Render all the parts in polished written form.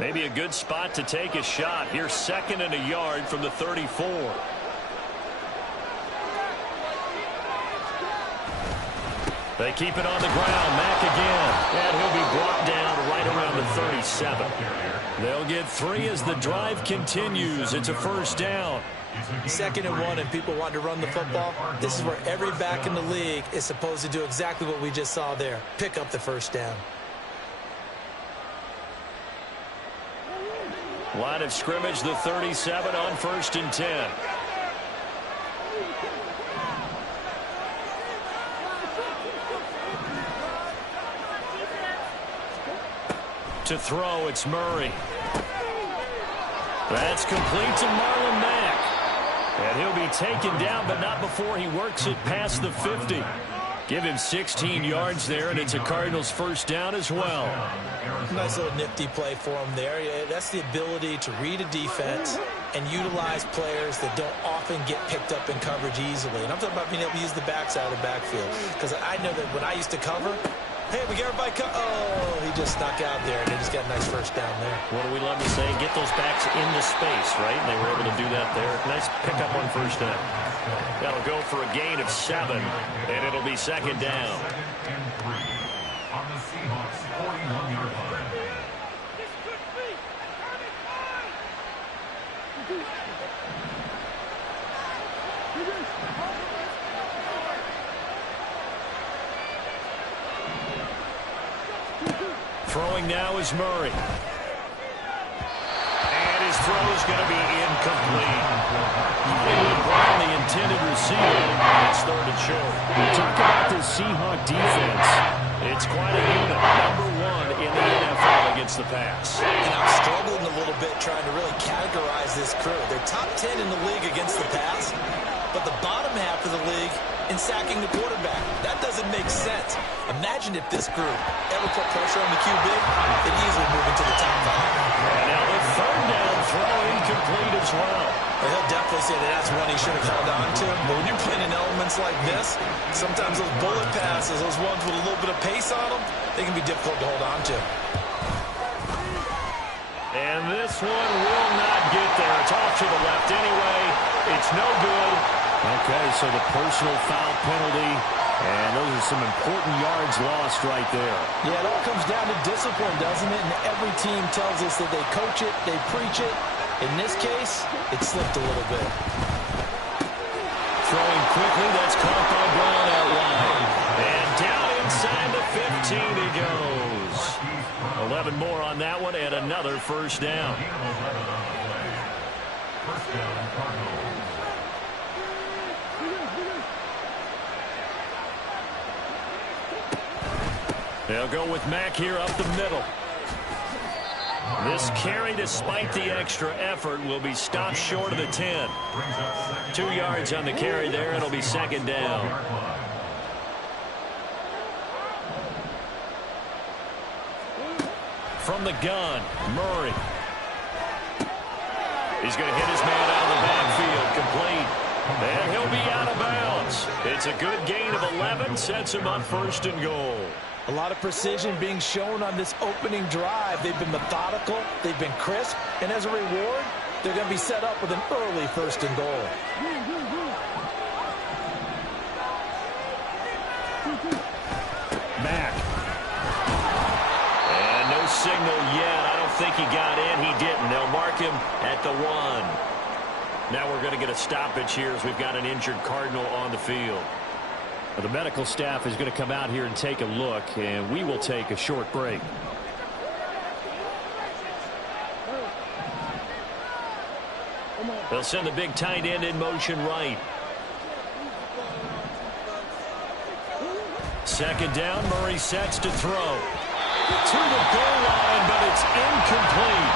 Maybe a good spot to take a shot. Here's 2nd and a yard from the 34. They keep it on the ground. Mack again. And he'll be brought down right around the 37. They'll get 3 as the drive continues. It's a 1st down. 2nd and 1 and people want to run the football. This is where every back in the league is supposed to do exactly what we just saw there. Pick up the 1st down. Line of scrimmage, the 37 on 1st and 10. To throw, it's Murray. That's complete to Marlon Mack. And he'll be taken down, but not before he works it past the 50. Give him 16 yards there, and it's a Cardinals 1st down as well. Nice little nifty play for him there. Yeah, that's the ability to read a defense and utilize players that don't often get picked up in coverage easily. And I'm talking about being able to use the backside of the backfield. Because I know that when I used to cover, hey, we get everybody oh, he just snuck out there, and they just got a nice 1st down there. What do we love to say? Get those backs into space, right? And they were able to do that there. Nice pickup on 1st down. That'll go for a gain of 7, and it'll be 2nd down. On the Seahawks 41-yard line. Throwing now is Murray. And his throw is going to be incomplete. Brown, the intended receiver. It's 3rd and short. Talk about this Seahawk defense. It's quite a unit. Number 1 in the NFL against the pass. And I'm struggling a little bit trying to really categorize this crew. They're top 10 in the league against the pass, but the bottom half of the league in sacking the quarterback. That doesn't make sense. Imagine if this group ever put pressure on the QB, they'd easily move into the top 5. And now the 3rd down throw incomplete as well. Well, he'll definitely say that that's one he should have held on to. But when you're playing in elements like this, sometimes those bullet passes, those ones with a little bit of pace on them, they can be difficult to hold on to. And this one will not get there. It's off to the left anyway. It's no good. Okay, so the personal foul penalty, and those are some important yards lost right there. Yeah, it all comes down to discipline, doesn't it? And every team tells us that they coach it, they preach it. In this case, it slipped a little bit. Throwing quickly, that's caught by Brown out wide. And down inside the 15 he goes. 11 more on that one, and another 1st down. They'll go with Mack here up the middle. This carry, despite the extra effort, will be stopped short of the 10. 2 yards on the carry there. It'll be 2nd down. From the gun, Murray. He's going to hit his man out of the backfield. Complete. And he'll be out of bounds. It's a good gain of 11. Sets him on 1st and goal. A lot of precision being shown on this opening drive. They've been methodical. They've been crisp. And as a reward, they're going to be set up with an early 1st and goal. Mack. And no signal yet. I don't think he got in. He didn't. They'll mark him at the 1. Now we're going to get a stoppage here as we've got an injured Cardinal on the field. The medical staff is going to come out here and take a look, and we will take a short break. They'll send the big tight end in motion right. 2nd down, Murray sets to throw. To the goal line, but it's incomplete.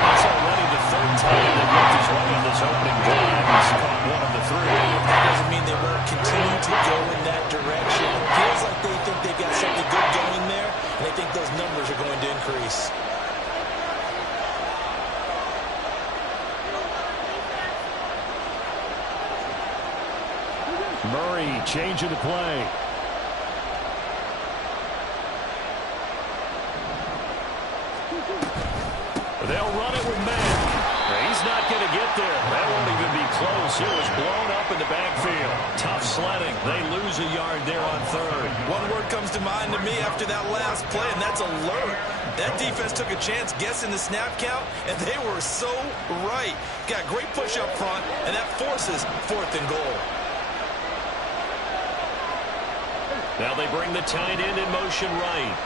That's already the 3rd time they've worked his way on this opening drive. He's caught 1 of the 3. That doesn't mean they won't continue to go in that direction. It feels like they think they've got something good going there, and they think those numbers are going to increase. Murray changing the play. to get there. That won't even be close. It was blown up in the backfield. Tough sledding. They lose a yard there on third. One word comes to mind to me after that last play, and that's alert. That defense took a chance guessing the snap count, and they were so right. Got great push up front, and that forces 4th and goal. Now they bring the tight end in motion right.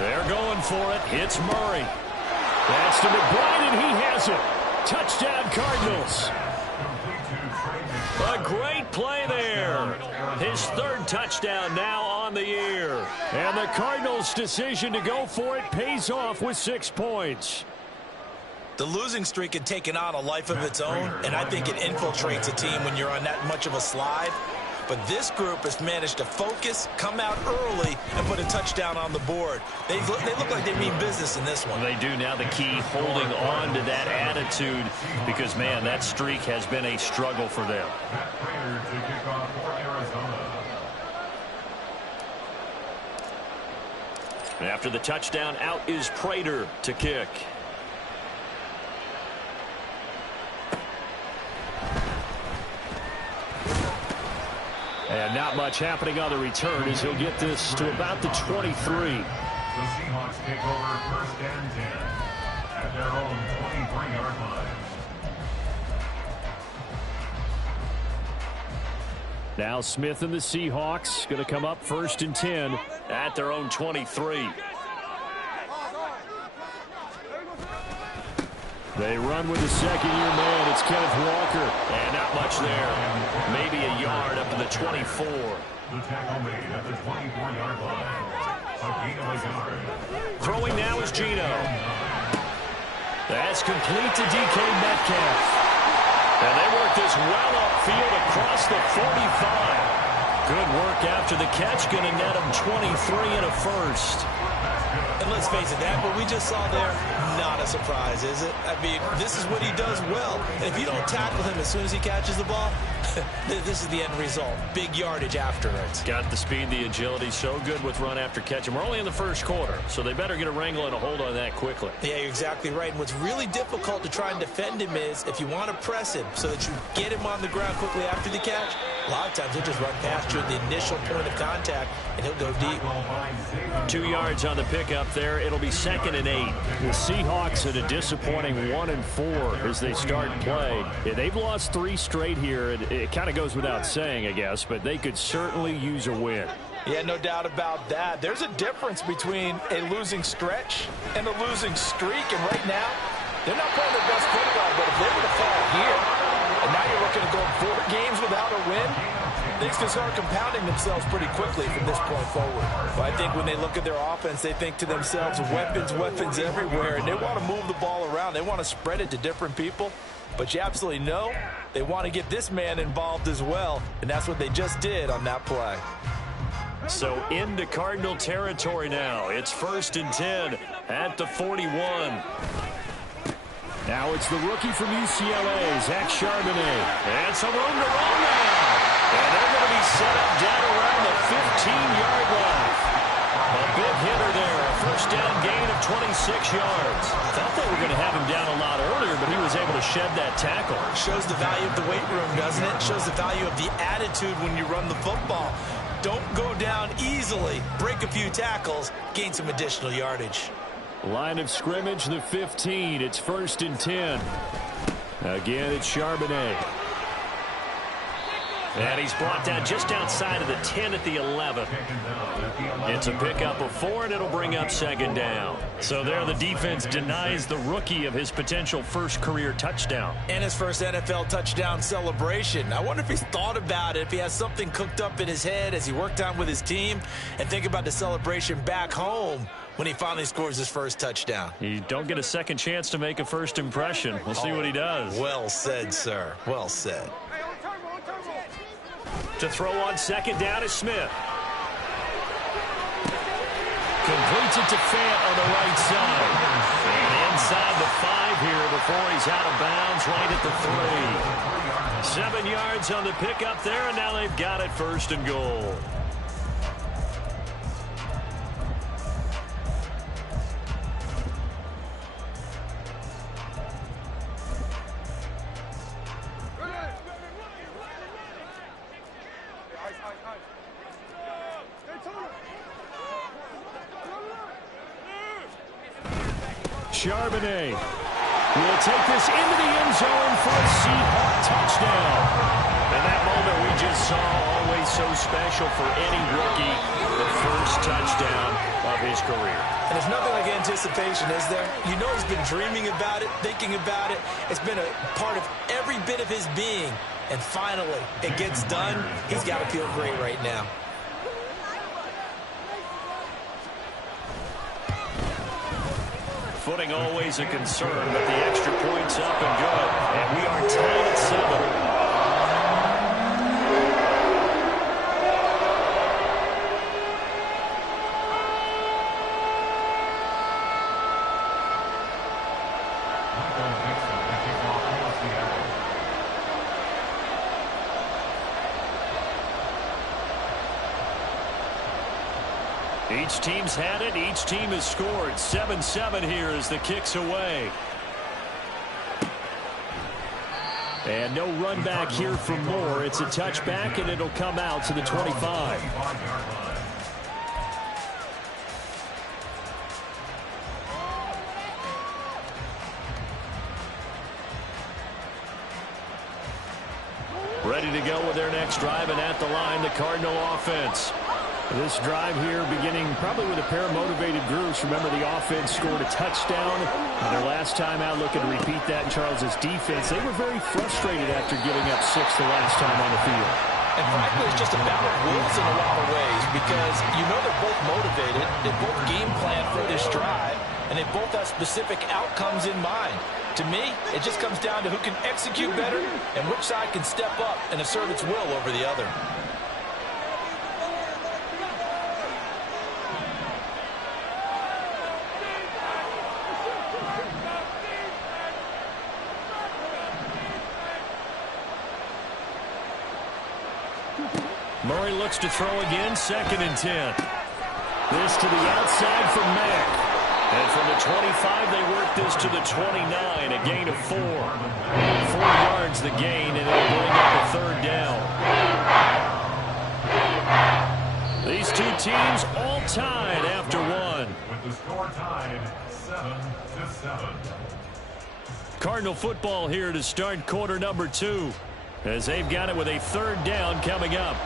They're going for it. It's Murray. That's to McBride, and he has it. Touchdown, Cardinals. A great play there. His 3rd touchdown now on the year. And the Cardinals' decision to go for it pays off with 6 points. The losing streak had taken on a life of its own, and I think it infiltrates a team when you're on that much of a slide. But this group has managed to focus, come out early, and put a touchdown on the board. They look like they mean business in this one. They do. Now the key, holding on to that attitude, because, man, that streak has been a struggle for them. After the touchdown, out is Prater to kick. And not much happening on the return as he'll get this to about the 23. The Seahawks take over 1st and 10 at their own 23-yard line. Now Smith and the Seahawks going to come up 1st and 10 at their own 23. They run with the second-year man. It's Kenneth Walker. And not much there. Maybe a yard up to the 24. The tackle made at the 24-yard line. A gain of a yard. Throwing now is Gino. That's complete to DK Metcalf. And they work this well upfield across the 45. Good work after the catch. Going to net him 23 and a first. And let's face it, that what we just saw there, not a surprise, is it? I mean, this is what he does well. And if you don't tackle him as soon as he catches the ball, this is the end result. Big yardage afterwards. Got the speed, the agility, so good with run after catch. And we're only in the first quarter, so they better get a wrangle and a hold on that quickly. Yeah, you're exactly right. And what's really difficult to try and defend him is if you want to press him so that you get him on the ground quickly after the catch, a lot of times he'll just run past you at the initial point of contact, and he'll go deep. 2 yards on the pickup there. It'll be 2nd and 8. The Seahawks at a disappointing 1-4 as they start play. Yeah, they've lost 3 straight here. It kind of goes without saying, I guess, but they could certainly use a win. Yeah, no doubt about that. There's a difference between a losing stretch and a losing streak, and right now, they're not playing their best football, but if they were to fall here, and now you're looking to go 4 games without a win, things can start compounding themselves pretty quickly from this point forward. But I think when they look at their offense, they think to themselves, weapons, weapons everywhere, and they want to move the ball around. They want to spread it to different people. But you absolutely know they want to get this man involved as well, and that's what they just did on that play. So into Cardinal territory now. It's 1st and 10 at the 41. Now it's the rookie from UCLA, Zach Charbonnet. And some room to run now. And they're going to be set up down around the 15-yard line. A big hitter there. A 1st down gain of 26 yards. Thought they were going to have him down a lot earlier, but he was able to shed that tackle. Shows the value of the weight room, doesn't it? Shows the value of the attitude when you run the football. Don't go down easily. Break a few tackles. Gain some additional yardage. Line of scrimmage, the 15. It's 1st and 10. Again, it's Charbonnet. And he's brought down just outside of the 10 at the 11. It's a pickup of 4, and it'll bring up 2nd down. So there the defense denies the rookie of his potential first career touchdown. And his first NFL touchdown celebration. I wonder if he's thought about it, if he has something cooked up in his head as he worked on with his team, and think about the celebration back home when he finally scores his first touchdown. You don't get a second chance to make a first impression. We'll see what he does. Well said, sir. Well said. To throw on 2nd down is Smith. Completes it to Fant on the right side. And inside the 5 here before he's out of bounds right at the 3. 7 yards on the pickup there, and now they've got it 1st and goal. Charbonnet will take this into the end zone for a Seahawk touchdown. And that moment we just saw, always so special for any rookie, the first touchdown of his career. And there's nothing like anticipation, is there? You know he's been dreaming about it, thinking about it. It's been a part of every bit of his being. And finally, it gets done. He's got to feel great right now. Footing always a concern, but the extra point's up and good. And we are tied at 7. Each team's had it. Each team has scored. 7-7 here as the kick's away. And no run back here for Moore. It's a touchback, and it'll come out to the 25. Ready to go with their next drive, and at the line, the Cardinal offense. This drive here beginning probably with a pair of motivated groups. Remember, the offense scored a touchdown. And their last time out, looking to repeat that in Charles's defense. They were very frustrated after giving up 6 the last time on the field. And frankly, it's just a battle of wills in a lot of ways because you know they're both motivated. They both game plan for this drive, and they both have specific outcomes in mind. To me, it just comes down to who can execute better and which side can step up and assert its will over the other. Murray looks to throw again, 2nd and 10. This to the outside for Mack. And from the 25, they work this to the 29, a gain of 4. 4 yards the gain, and it'll bring up a 3rd down. These two teams all tied after 1. With the score tied 7-7. Cardinal football here to start quarter number 2, as they've got it with a 3rd down coming up.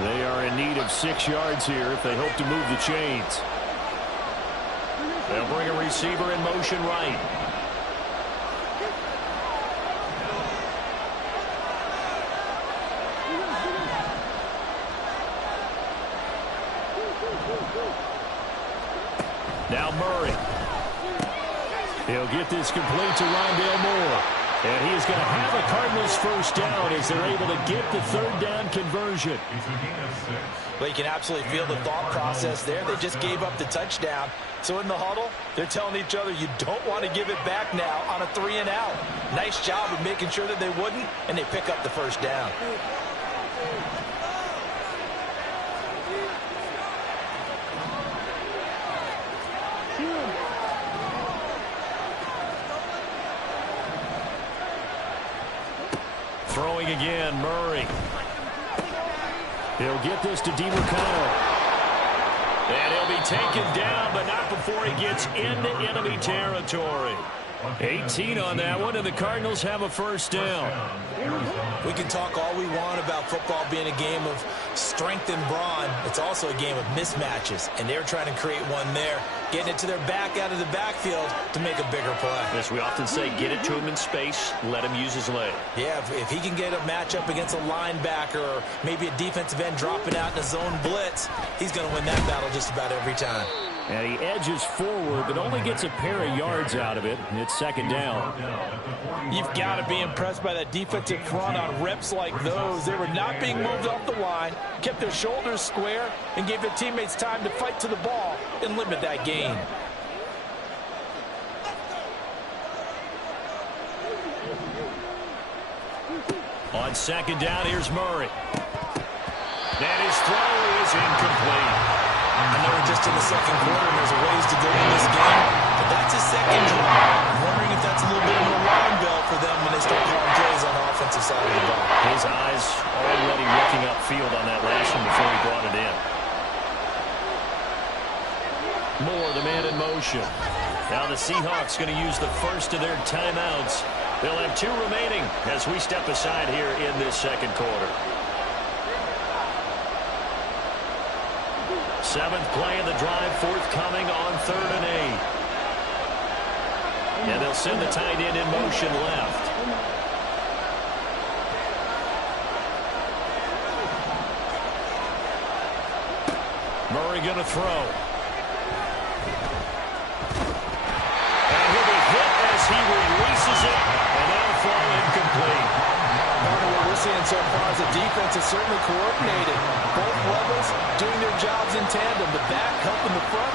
They are in need of 6 yards here if they hope to move the chains. They'll bring a receiver in motion right. Now Murray. He'll get this complete to Rondale Moore. And he is going to have a Cardinals 1st down as they're able to get the 3rd down conversion. Well, you can absolutely feel the thought process there. They just gave up the touchdown. So in the huddle, they're telling each other, you don't want to give it back now on a 3-and-out. Nice job of making sure that they wouldn't, and they pick up the 1st down. Throwing again, Murray. He'll get this to DeMarcano. And he'll be taken down, but not before he gets into enemy territory. 18 on that one, and the Cardinals have a 1st down. We can talk all we want about football being a game of strength and brawn. It's also a game of mismatches, and they're trying to create one there, getting it to their back out of the backfield to make a bigger play. As we often say, get it to him in space, let him use his leg. Yeah, if he can get a matchup against a linebacker or maybe a defensive end dropping out in a zone blitz, he's going to win that battle just about every time. And he edges forward, but only gets a pair of yards out of it. It's 2nd down. You've got to be impressed by that defensive front on reps like those. They were not being moved off the line, kept their shoulders square, and gave their teammates time to fight to the ball and limit that gain. On second down, here's Murray. And his throw is incomplete. I know we're just in the second quarter and there's a ways to go in this game, but that's his second drive. I'm wondering if that's a little bit of an alarm bell for them when they start calling plays on the offensive side of the ball. His eyes already looking upfield on that last one before he brought it in. Moore, the man in motion. Now the Seahawks going to use the first of their timeouts. They'll have 2 remaining as we step aside here in this second quarter. 7th play of the drive, forthcoming on 3rd and 8. And they'll send the tight end in motion left. Murray going to throw. And he'll be hit as he releases it, and that'll fall incomplete. Part of what we're seeing so far is the defense is certainly coordinated. Both levels doing their jobs in tandem. The back helping the front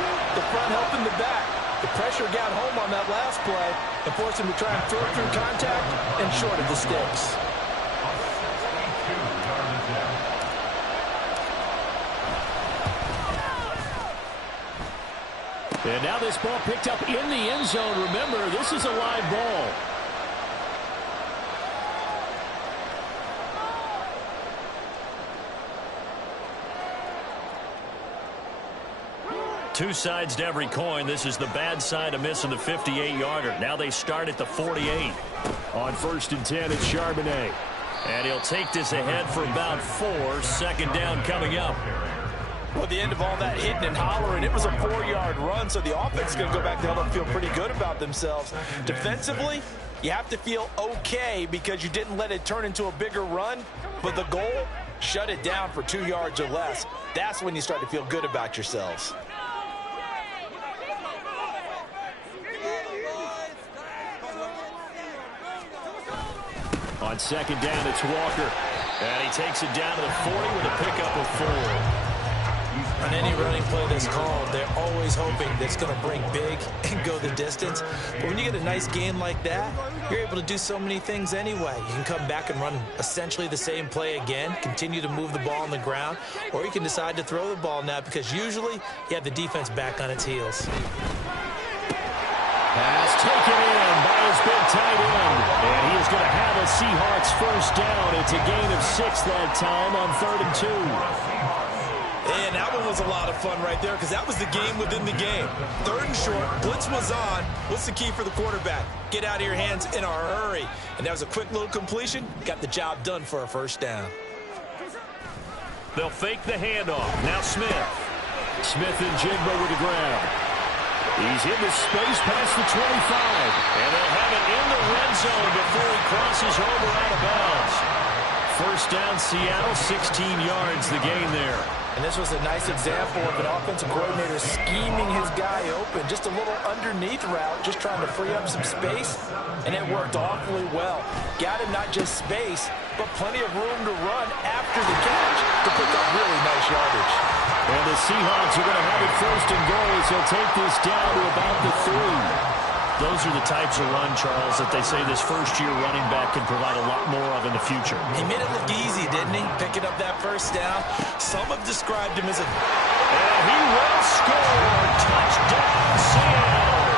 helping the back. The pressure got home on that last play and forced him to try and throw through contact and short of the sticks. And now this ball picked up in the end zone. Remember, this is a live ball. Two sides to every coin. This is the bad side of missing the 58-yarder. Now they start at the 48. On 1st and 10, it's Charbonnet. And he'll take this ahead for about 4. 2nd down coming up. Well, at the end of all that hitting and hollering, it was a 4-yard run, so the offense is going to go back to help them feel pretty good about themselves. Defensively, you have to feel okay because you didn't let it turn into a bigger run, but the goal, shut it down for 2 yards or less. That's when you start to feel good about yourselves. On 2nd down, it's Walker. And he takes it down to the 40 with a pickup of 4. On any running play that's called, they're always hoping that it's going to break big and go the distance. But when you get a nice game like that, you're able to do so many things anyway. You can come back and run essentially the same play again, continue to move the ball on the ground, or you can decide to throw the ball now because usually you have the defense back on its heels. Pass taken in by his big tight end. And he is going to have a Seahawks first down. It's a gain of 6 that time on 3rd and 2. And that one was a lot of fun right there because that was the game within the game. 3rd and short, blitz was on. What's the key for the quarterback? Get out of your hands in a hurry. And that was a quick little completion. Got the job done for a first down. They'll fake the handoff. Now Smith. Smith and Jigba with the grab. He's in the space past the 25. And they'll have it in the red zone before he crosses over out of bounds. First down, Seattle, 16 yards, the gain there. And this was a nice example of an offensive coordinator scheming his guy open. Just a little underneath route, just trying to free up some space. And it worked awfully well. Got him not just space, but plenty of room to run after the catch to pick up really nice yardage. And the Seahawks are going to have it 1st and goal as they'll take this down to about the 3. Those are the types of run, Charles, that they say this first-year running back can provide a lot more of in the future. He made it look easy, didn't he? Picking up that first down. Some have described him as a... And he will score! Touchdown, Seattle!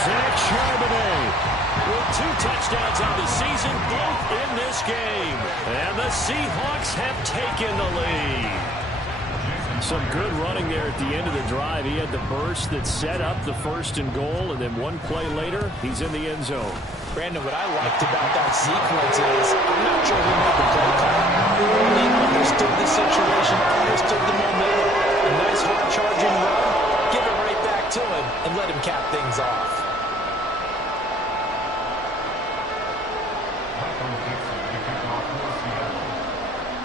Zach Charbonnet with 2 touchdowns on the season, both in this game. And the Seahawks have taken the lead. Some good running there at the end of the drive. He had the burst that set up the 1st and goal, and then 1 play later, he's in the end zone. Brandon, what I liked about that sequence is I'm not sure who made the play call. He understood the situation, understood the momentum, a nice hard-charging run, give it right back to him, and let him cap things off.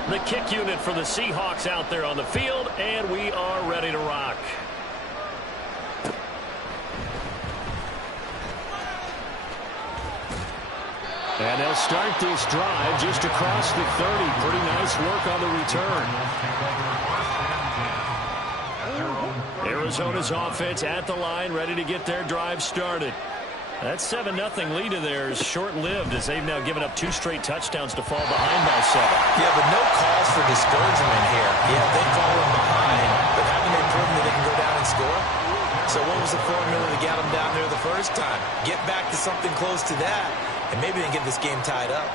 The kick unit for the Seahawks out there on the field, and we are ready to rock. And they'll start this drive just across the 30. Pretty nice work on the return. Arizona's offense at the line, ready to get their drive started. That 7-0 lead of theirs is short-lived as they've now given up 2 straight touchdowns to fall behind by 7. Yeah, but no calls for discouragement here. Yeah, they've fallen behind, but haven't they proven that they can go down and score? So what was the formula that got them down there the first time? Get back to something close to that, and maybe they can get this game tied up.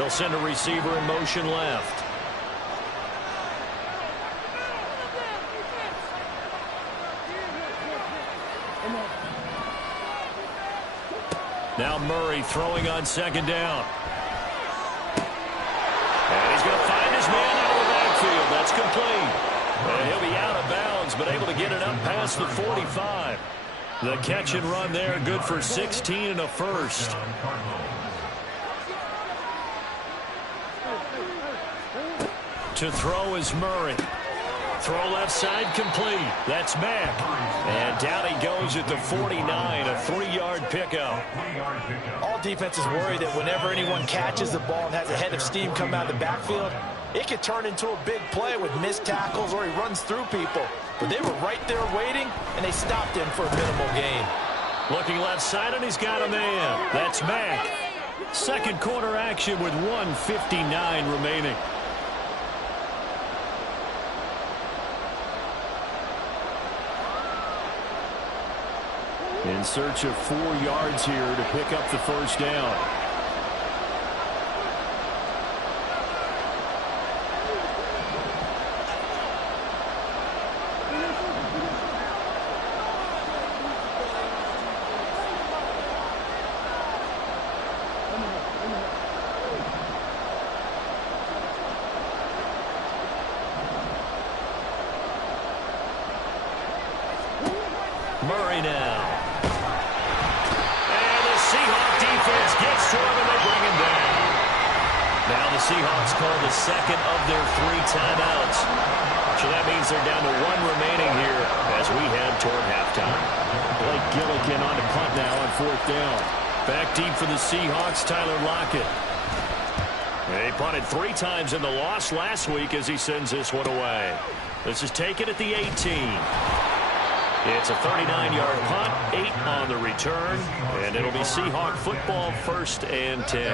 They'll send a receiver in motion left. Now Murray throwing on 2nd down. And he's going to find his man out of the backfield. That's complete. And he'll be out of bounds, but able to get it up past the 45. The catch and run there, good for 16 and a first. To throw is Murray. Throw left side complete. That's Mack. And down he goes at the 49, a 3-yard pickup. All defenses worry that whenever anyone catches the ball and has a head of steam come out of the backfield, it could turn into a big play with missed tackles or he runs through people. But they were right there waiting, and they stopped him for a minimal gain. Looking left side, and he's got a man. That's Mack. Second quarter action with 1:59 remaining. In search of 4 yards here to pick up the first down. Murray now. Gets to him and they bring him down. Now the Seahawks call the second of their 3 timeouts. So that means they're down to 1 remaining here as we head toward halftime. Blake Gillikin on the punt now on 4th down. Back deep for the Seahawks, Tyler Lockett. They punted 3 times in the loss last week as he sends this one away. This is taken at the 18. It's a 39-yard punt, 8 on the return, and it'll be Seahawk football 1st and 10.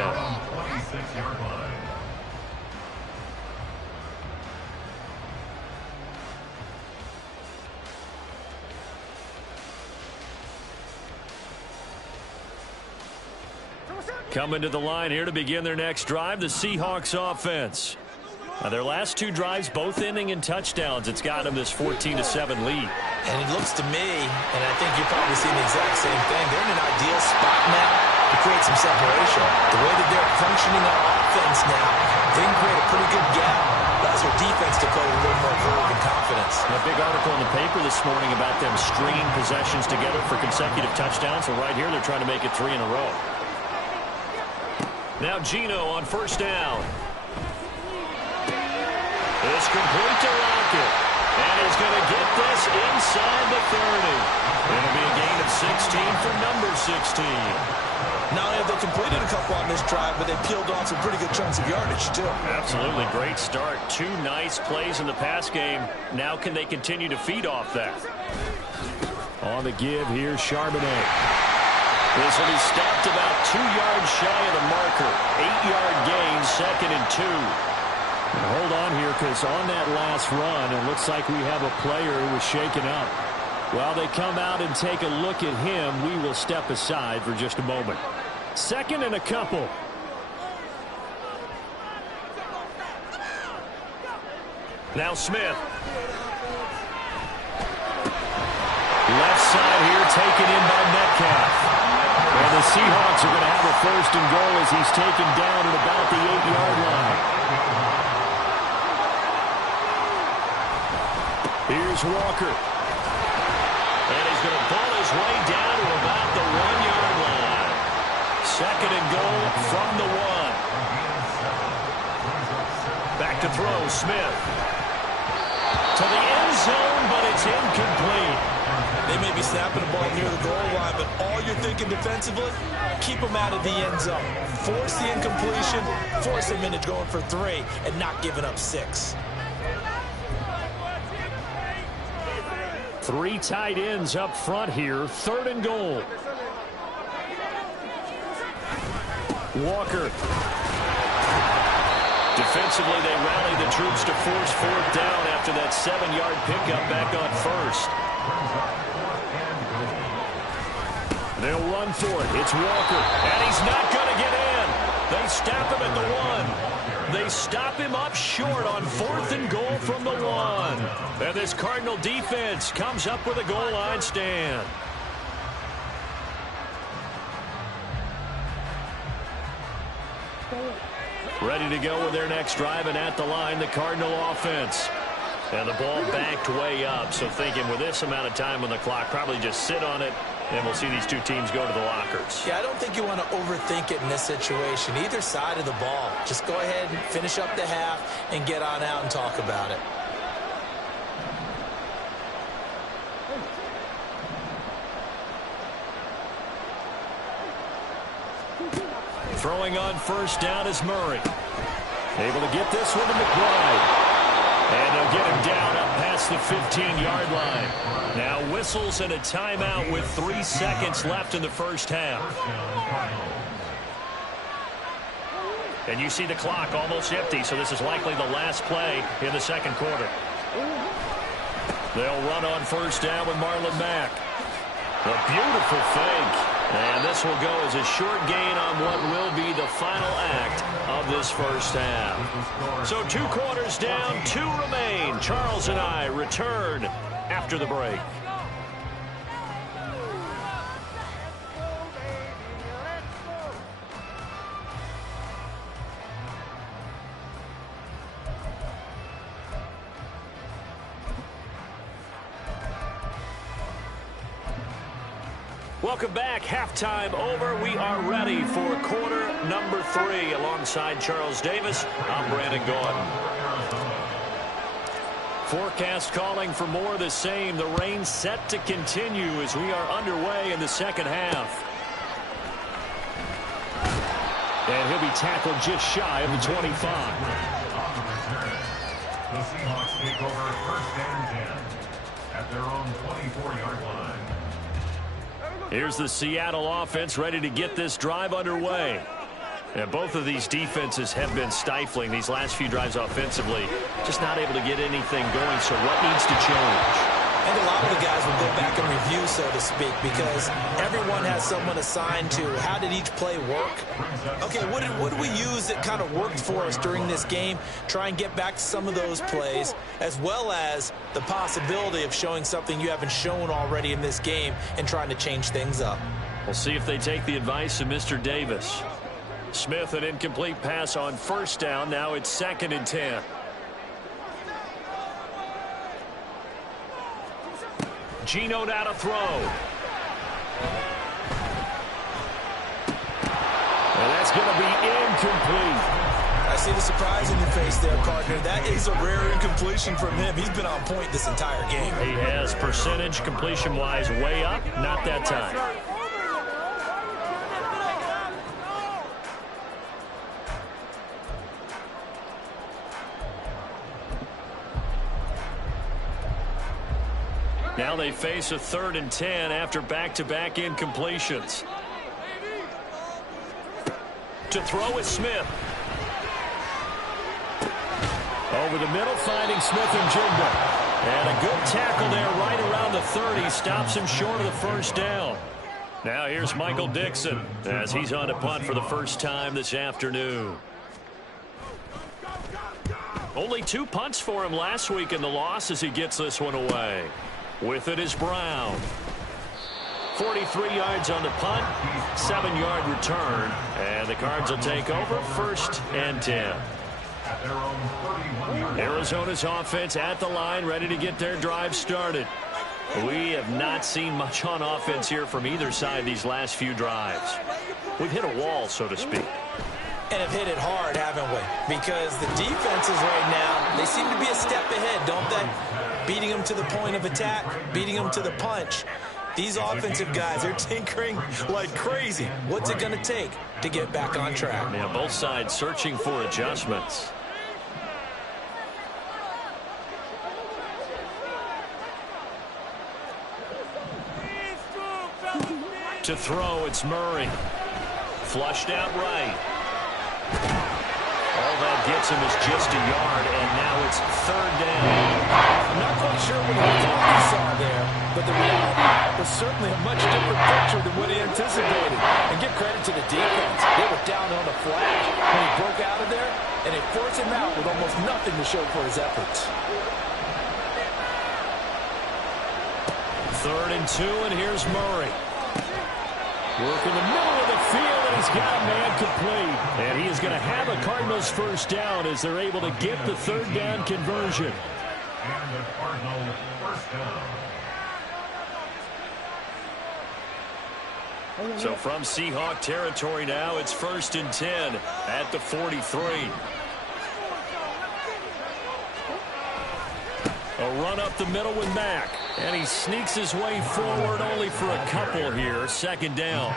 Coming to the line here to begin their next drive, the Seahawks offense. Now their last 2 drives, both ending in touchdowns. It's got them this 14-7 lead. And it looks to me, and I think you're probably seeing the exact same thing, they're in an ideal spot now to create some separation. The way that they're functioning on offense now, they can create a pretty good gap. Allows their defense to play with a little more verve and confidence. A big article in the paper this morning about them stringing possessions together for consecutive touchdowns. So right here, they're trying to make it 3 in a row. Now Geno on 1st down. It's complete to Lockett. And he's going to get this inside the 30. It'll be a gain of 16 for number 16. Not only have they completed a couple on this drive, but they peeled off some pretty good chunks of yardage, too. Absolutely. Great start. 2 nice plays in the pass game. Now can they continue to feed off that? On the give here, Charbonnet. This will be stopped about 2 yards shy of the marker. 8-yard gain, 2nd and 2. Hold on here, because on that last run, it looks like we have a player who was shaken up. While they come out and take a look at him, we will step aside for just a moment. 2nd and a couple. Now Smith. Left side here taken in by Metcalf. And the Seahawks are going to have a 1st and goal as he's taken down at about the 8-yard line. Here's Walker. And he's going to pull his way down to about the 1-yard line. 2nd and goal from the 1. Back to throw, Smith. To the end zone, but it's incomplete. They may be snapping the ball near the goal line, but all you're thinking defensively, keep them out of the end zone. Force the incompletion, force them into going for 3, and not giving up 6. 3 tight ends up front here. 3rd and goal. Walker. Defensively, they rally the troops to force fourth down after that 7-yard pickup back on first. They'll run for it. It's Walker, and he's not going to get in. They stop him at the 1. They stop him up short on 4th and goal from the 1. And this Cardinal defense comes up with a goal line stand. Ready to go with their next drive, and at the line, the Cardinal offense. And the ball backed way up, so thinking with this amount of time on the clock, probably just sit on it, and we'll see these two teams go to the lockers. Yeah, I don't think you want to overthink it in this situation. Either side of the ball. Just go ahead and finish up the half and get on out and talk about it. Throwing on first down is Murray. Able to get this one to McBride. And they'll get him down up past the 15-yard line. Now whistles and a timeout with 3 seconds left in the first half. And you see the clock almost empty, so this is likely the last play in the second quarter. They'll run on first down with Marlon Mack. A beautiful fake. And this will go as a short gain on what will be the final act of this first half. So 2 quarters down, 2 remain. Charles and I return after the break. Welcome back. Halftime over. We are ready for quarter number 3. Alongside Charles Davis, I'm Brandon Gordon. Forecast calling for more of the same. The rain set to continue as we are underway in the second half. And he'll be tackled just shy of the 25. The Seahawks take over first and 10 at their own 24-yard line. Here's the Seattle offense ready to get this drive underway. And both of these defenses have been stifling these last few drives offensively. Just not able to get anything going, so what needs to change? I think a lot of the guys will go back and review, so to speak, because everyone has someone assigned to how did each play work. Okay, what did we use that kind of worked for us during this game? Try and get back to some of those plays, as well as the possibility of showing something you haven't shown already in this game and trying to change things up. We'll see if they take the advice of Mr. Davis. Smith, an incomplete pass on first down. Now it's 2nd and 10. Geno now to throw. And that's going to be incomplete. I see the surprise in your face there, partner. That is a rare incompletion from him. He's been on point this entire game. He has percentage completion-wise way up. Not that time. Now they face a 3rd and 10 after back-to-back incompletions. To throw is Smith. Over the middle, finding Smith and Jigba. And a good tackle there right around the 30. Stops him short of the first down. Now here's Michael Dixon as he's on to punt for the first time this afternoon. Only 2 punts for him last week in the loss as he gets this one away. With it is Brown. 43 yards on the punt, 7-yard return, and the Cards will take over 1st and 10. Arizona's offense at the line, ready to get their drive started. We have not seen much on offense here from either side these last few drives. We've hit a wall, so to speak. And have hit it hard, haven't we? Because the defenses right now, they seem to be a step ahead, don't they? Beating them to the point of attack, beating them to the punch. These offensive guys are tinkering like crazy. What's it going to take to get back on track? Yeah, both sides searching for adjustments. To throw, it's Murray. flushed out right. All that gets him is just a yard, and now it's third down. I'm not quite sure what he thought he saw there, but the reality was certainly a much different picture than what he anticipated. And give credit to the defense. They were down on the flash when he broke out of there, and they forced him out with almost nothing to show for his efforts. 3rd and 2, and here's Murray. Work in the middle of the field, and he's got a man complete. And he is going to have a Cardinals first down as they're able to get the 3rd down conversion. And the Cardinal first down. So from Seahawk territory now, it's 1st and 10 at the 43. A run up the middle with Mack. And he sneaks his way forward only for a couple here. 2nd down.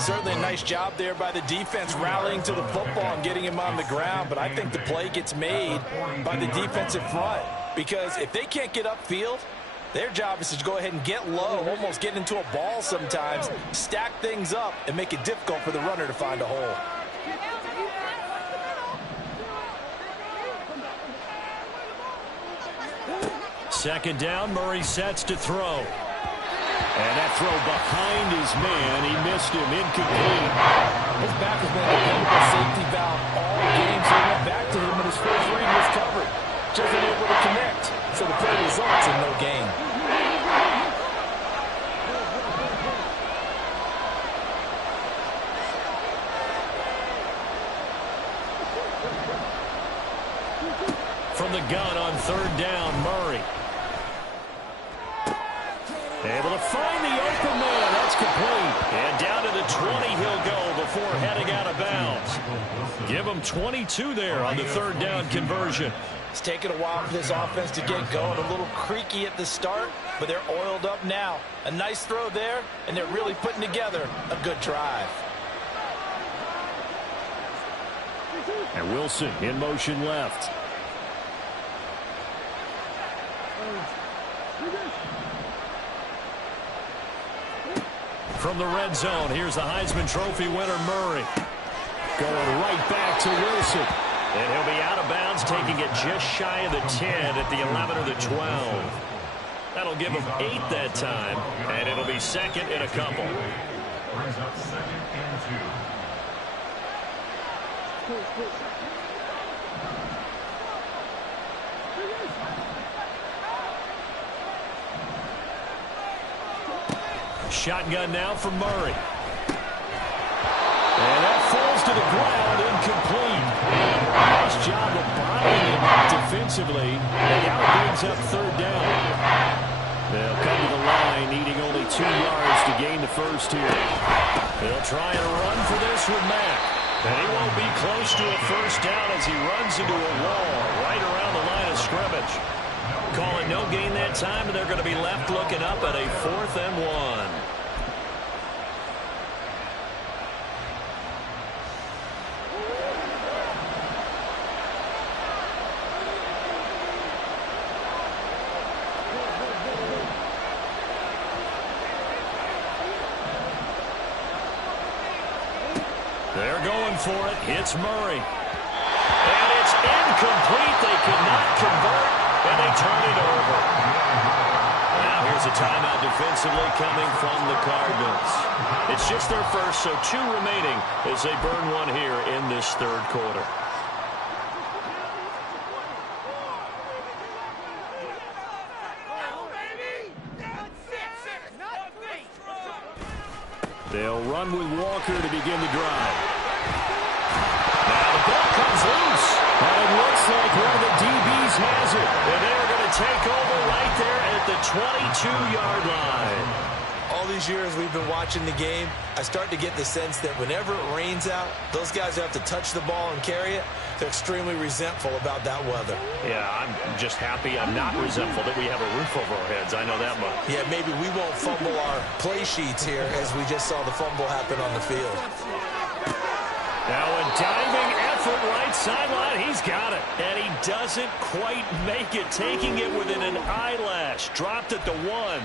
Certainly a nice job there by the defense rallying to the football and getting him on the ground. But I think the play gets made by the defensive front. Because if they can't get upfield, their job is to go ahead and get low, almost get into a ball sometimes, stack things up, and make it difficult for the runner to find a hole. Second down, Murray sets to throw. And that throw behind his man, he missed him, incomplete. His back has been a dependable safety valve all game, so he went back to him when his first read was covered. Just unable to connect, so the play results in no gain. From the gun on 3rd down, Murray. Able to find the open man. That's complete. And down to the 20 he'll go before heading out of bounds. Give him 22 there on the 3rd down conversion. It's taken a while for this offense to get going. A little creaky at the start, but they're oiled up now. A nice throw there, and they're really putting together a good drive. And Wilson in motion left. From the red zone, here's the Heisman Trophy winner, Murray. Going right back to Wilson. And he'll be out of bounds, taking it just shy of the 10 at the 11 or the 12. That'll give him 8 that time, and it'll be 2nd and a couple. Brings up 2nd and 2. Shotgun now for Murray. And that falls to the ground, incomplete. Nice job of bottling him defensively. And now it brings up 3rd down. They'll come to the line, needing only 2 yards to gain the first here. They'll try and run for this with Mack. And he won't be close to a first down as he runs into a wall right around the line of scrimmage. Calling no gain that time, and they're going to be left looking up at a 4th and 1. They're going for it. It's Murray. And it's incomplete. They could not convert, and they turn it over. Now here's a timeout defensively coming from the Cardinals. It's just their first, so 2 remaining as they burn one here in this 3rd quarter. They'll run with Walker to begin the drive. Now the ball comes loose. And it looks like one of the DBs has it. And they're going to take over right there at the 22-yard line. All these years we've been watching the game, I start to get the sense that whenever it rains out, those guys who have to touch the ball and carry it, they're extremely resentful about that weather. Yeah, I'm just happy I'm not resentful that we have a roof over our heads. I know that much. Yeah, maybe we won't fumble our play sheets here as we just saw the fumble happen on the field. Now a diving effort right sideline. He's got it. And he doesn't quite make it, taking it within an eyelash. Dropped at the 1.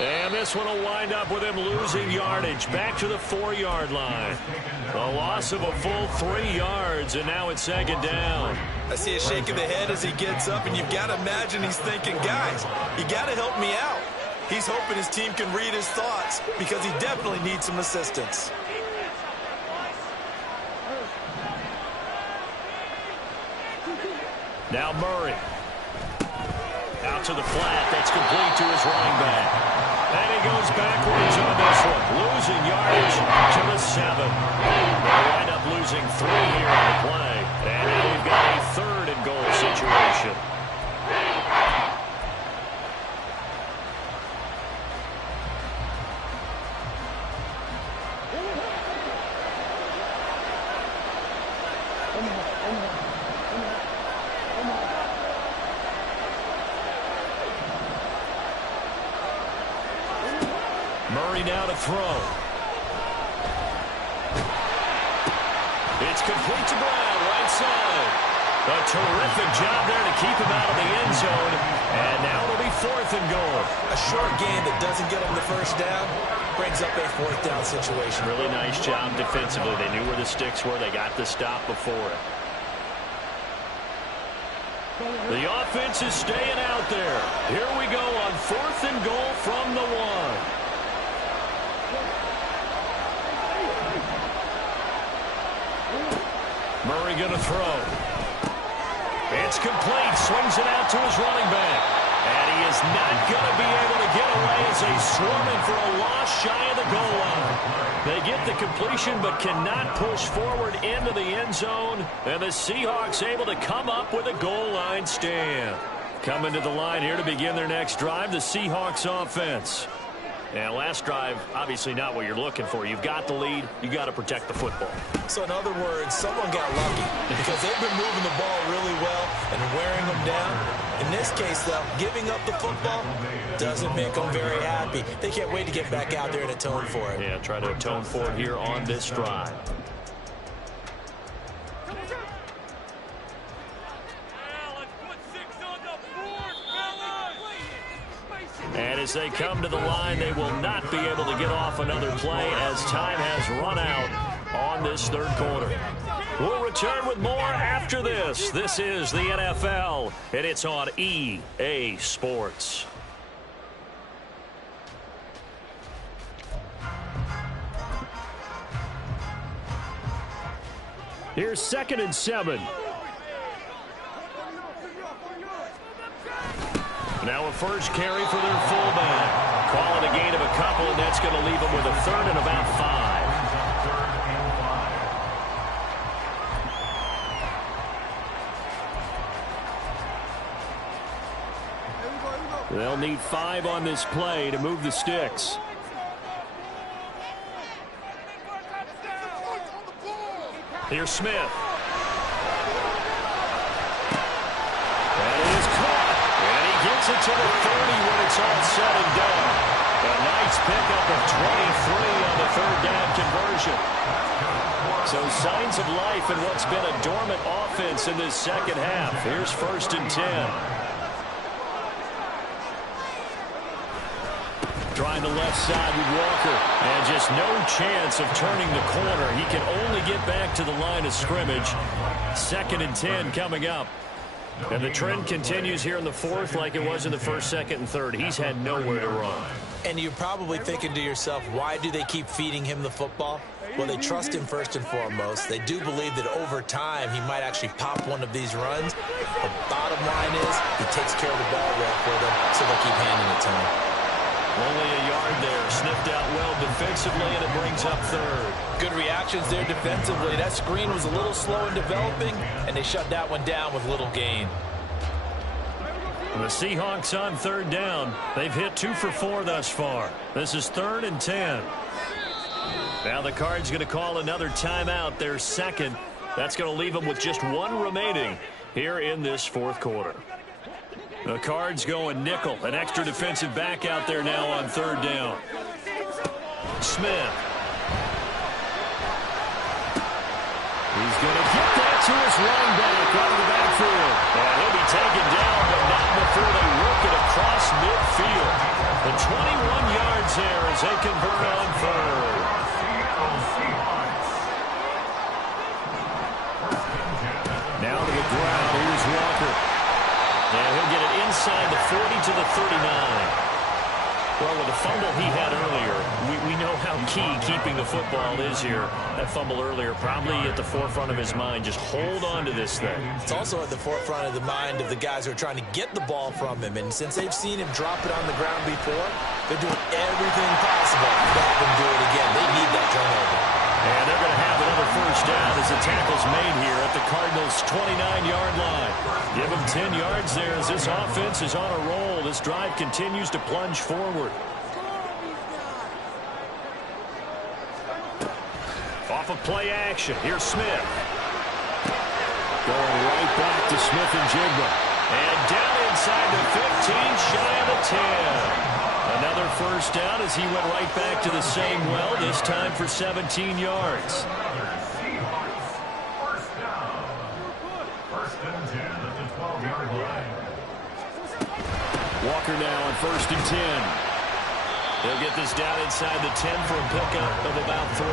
And this one will wind up with him losing yardage back to the 4-yard line. A loss of a full 3 yards, and now it's 2nd down. I see a shake of the head as he gets up, and you've got to imagine he's thinking, guys, you got to help me out. He's hoping his team can read his thoughts because he definitely needs some assistance. Now Murray. Out to the flat. That's complete to his running back. And he goes backwards on this one. Losing yardage to the 7. They'll wind up losing 3 here on the play. And now we've got a 3rd and goal situation. Murray now to throw. It's complete to Brown, right side. A terrific job there to keep him out of the end zone. And now it'll be 4th and goal. A short gain that doesn't get him the first down brings up a 4th down situation. Really nice job defensively. They knew where the sticks were. They got the stop before it. The offense is staying out there. Here we go on 4th and goal from the 1. Murray going to throw. It's complete. Swings it out to his running back. And he is not going to be able to get away as they swarm him for a loss shy of the goal line. They get the completion but cannot push forward into the end zone. And the Seahawks able to come up with a goal line stand. Coming to the line here to begin their next drive, the Seahawks offense. And last drive, obviously not what you're looking for. You've got the lead. You got to protect the football. So in other words, someone got lucky because they've been moving the ball really well and wearing them down. In this case, though, giving up the football doesn't make them very happy. They can't wait to get back out there and atone for it. Yeah, try to atone for it here on this drive. And as they come to the line, they will not be able to get off another play as time has run out on this 3rd quarter. We'll return with more after this. This is the NFL, and it's on EA Sports. Here's 2nd and 7. Now a first carry for their fullback. Call it a gain of a couple, and that's going to leave them with a 3rd and about 5. They'll need 5 on this play to move the sticks. Here's Smith. Gets it to the 30 when it's all said and done. A nice pickup of 23 on the 3rd down conversion. So signs of life in what's been a dormant offense in this 2nd half. Here's 1st and 10. Trying the left side with Walker. And just no chance of turning the corner. He can only get back to the line of scrimmage. 2nd and 10 coming up. And the trend continues here in the 4th like it was in the 1st, 2nd, and 3rd. He's had nowhere to run. And you're probably thinking to yourself, why do they keep feeding him the football? Well, they trust him first and foremost. They do believe that over time he might actually pop one of these runs. The bottom line is he takes care of the ball well for them, so they'll keep handing it to him. Only a yard there. Sniffed out well defensively, and it brings up 3rd. Good reactions there defensively. That screen was a little slow in developing, and they shut that one down with little gain. And the Seahawks on 3rd down. They've hit 2 for 4 thus far. This is 3rd and 10. Now the Cards going to call another timeout, their 2nd. That's going to leave them with just 1 remaining here in this 4th quarter. The Cards going nickel. An extra defensive back out there now on 3rd down. Smith. He's going to get that to to his running back out of the backfield. And he'll be taken down, but not before they work it across midfield. The 21 yards there as they convert on third. Now to the ground. Here's Walker. And he'll get it inside the 40 to the 39. Well, with the fumble he had earlier, we know how key keeping the football is here. That fumble earlier probably at the forefront of his mind. Just hold on to this thing. It's also at the forefront of the mind of the guys who are trying to get the ball from him. And since they've seen him drop it on the ground before, they're doing everything possible to have him do it again. They need that turnover. And they're going to have another first down as the tackle's made here at the Cardinals' 29-yard line. Give them 10 yards there as this offense is on a roll. This drive continues to plunge forward. Off of play action. Here's Smith. Going right back to Smith and Jigba. And down inside the 15, shy of the 10. Another first down as he went right back to the same well, this time for 17 yards. First and 10 at the 12-yard line. Walker now on 1st and 10. They'll get this down inside the 10 for a pickup of about 3.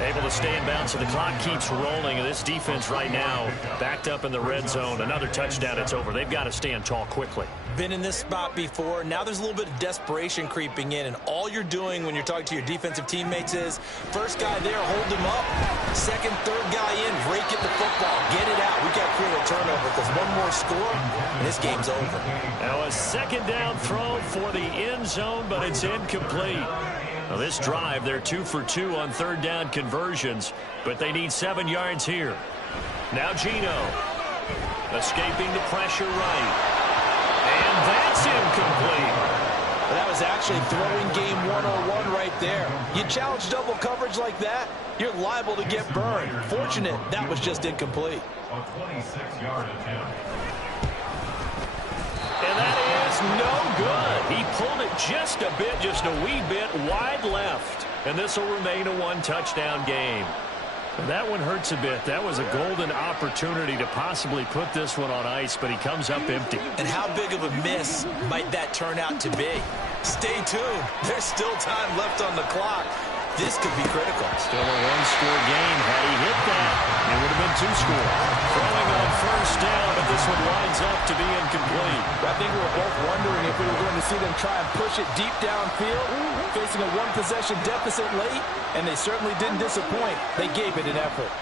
Able to stay in bounds, so the clock keeps rolling. And this defense right now backed up in the red zone. Another touchdown, it's over. They've got to stand tall quickly. Been in this spot before. Now there's a little bit of desperation creeping in, and all you're doing when you're talking to your defensive teammates is first guy there, hold him up. Second, third guy in, break it the football. Get it out. We got to create a turnover because one more score, and this game's over. Now a second down throw for the end zone, but it's incomplete. Now this drive, they're 2 for 2 on third down conversions, but they need 7 yards here. Now Gino, escaping the pressure right. And that's incomplete. That was actually throwing game 101 right there. You challenge double coverage like that, you're liable to get burned. Fortunate, that was just incomplete. A 26-yard attempt. And that is no good. He pulled it just a bit, just a wee bit wide left. And this will remain a one-touchdown game. And that one hurts a bit. That was a golden opportunity to possibly put this one on ice, but he comes up empty. And how big of a miss might that turn out to be? Stay tuned. There's still time left on the clock. This could be critical. Still a one-score game. Had he hit that, it would have been 2 score. Throwing on first down, but this one lines up to be incomplete. I think we were both wondering if we were going to see them try and push it deep downfield, facing a one-possession deficit late, and they certainly didn't disappoint. They gave it an effort.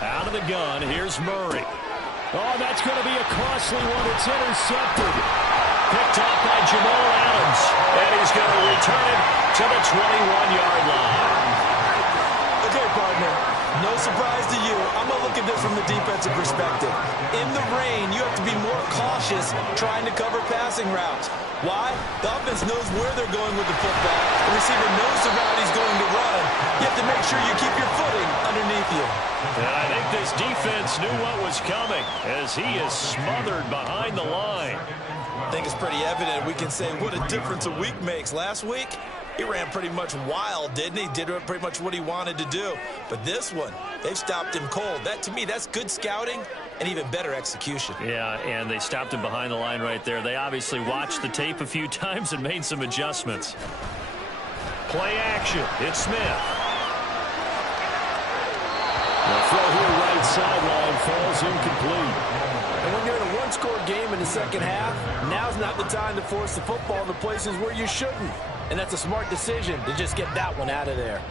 Out of the gun, here's Murray. Oh, that's going to be a costly one. It's intercepted. Picked up by Jamal Adams. And he's going to return it to the 21-yard line. Okay, partner, no surprise to you. I'm going to look at this from the defensive perspective. In the rain, you have to be more cautious trying to cover passing routes. Why? The offense knows where they're going with the football. The receiver knows the route he's going to run. You have to make sure you keep your footing underneath you. And I think this defense knew what was coming as he is smothered behind the line. I think it's pretty evident. We can say what a difference a week makes. Last week, he ran pretty much wild, didn't he? Did pretty much what he wanted to do. But this one, they've stopped him cold. That, to me, that's good scouting and even better execution. Yeah, and they stopped him behind the line right there. They obviously watched the tape a few times and made some adjustments. Play action. It's Smith. The throw here right sideline falls incomplete. And when you're in a one-score game in the second half, now's not the time to force the football into places where you shouldn't. And that's a smart decision to just get that one out of there.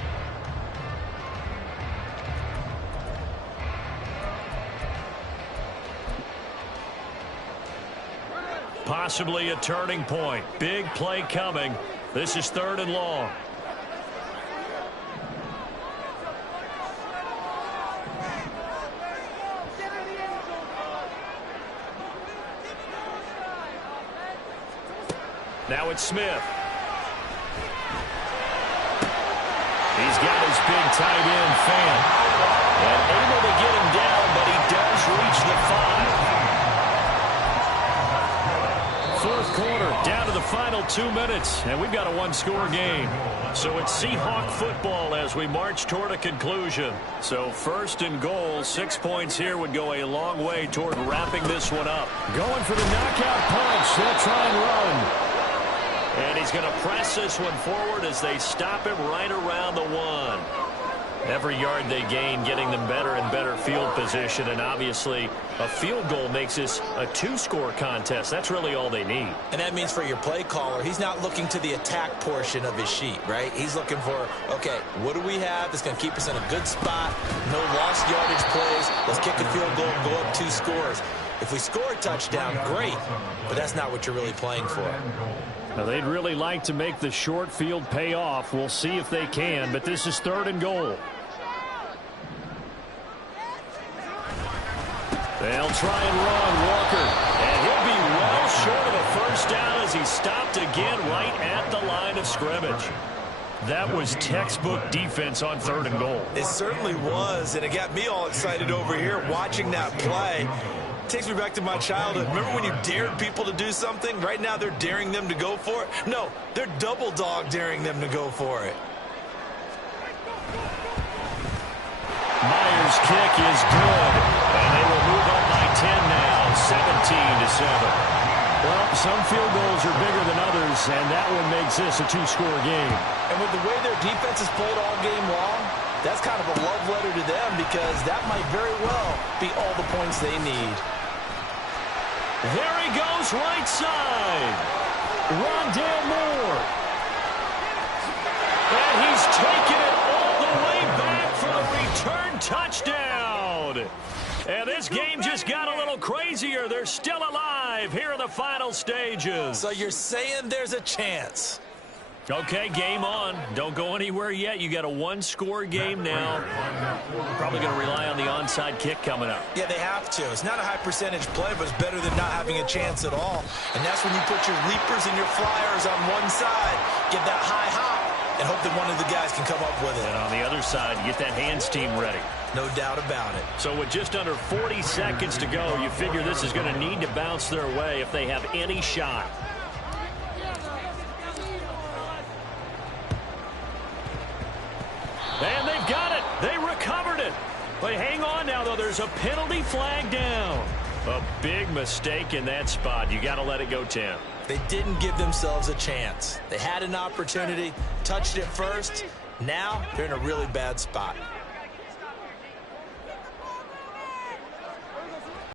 Possibly a turning point. Big play coming. This is 3rd and long. Now it's Smith. He's got his big tight end fan. And able to get him down, but he does reach the 5. 4th quarter, down to the final 2 minutes, and we've got a one-score game. So it's Seahawk football as we march toward a conclusion. So 1st and goal, 6 points here would go a long way toward wrapping this one up. Going for the knockout punch. They'll try and run. And he's going to press this one forward as they stop him right around the 1. Every yard they gain getting them better and better field position, and obviously a field goal makes this a 2-score contest. That's really all they need. And that means for your play caller, he's not looking to the attack portion of his sheet, right? He's looking for, okay, what do we have that's going to keep us in a good spot? No lost yardage plays. Let's kick a field goal and go up 2 scores. If we score a touchdown, great, but that's not what you're really playing for. Now, they'd really like to make the short field pay off. We'll see if they can, but this is 3rd and goal. They'll try and run Walker, and he'll be well short of a first down as he stopped again right at the line of scrimmage. That was textbook defense on 3rd and goal. It certainly was, and it got me all excited over here watching that play. Takes me back to my childhood. Remember when you dared people to do something? Right now they're daring them to go for it. No, they're double dog daring them to go for it. Myers' kick is good, and they will move up by 10 now, 17-7. Well, some field goals are bigger than others, and that one makes this a 2-score game. And with the way their defense has played all game long, that's kind of a love letter to them because that might very well be all the points they need. There he goes, right side. Rondale Moore. And he's taken it all the way back for a return touchdown. And this game just got a little crazier. They're still alive here in the final stages. So you're saying there's a chance? Okay, game on. Don't go anywhere yet. You got a 1-score game now. Probably going to rely on the onside kick coming up. Yeah, they have to. It's not a high percentage play, but it's better than not having a chance at all. And that's when you put your leapers and your flyers on one side, get that high hop, and hope that one of the guys can come up with it. And on the other side, get that hands team ready. No doubt about it. So with just under 40 seconds to go, you figure this is going to need to bounce their way if they have any shot. And they've got it. They recovered it. But hang on now, though. There's a penalty flag down. A big mistake in that spot. You got to let it go 10. They didn't give themselves a chance. They had an opportunity, touched it first. Now they're in a really bad spot.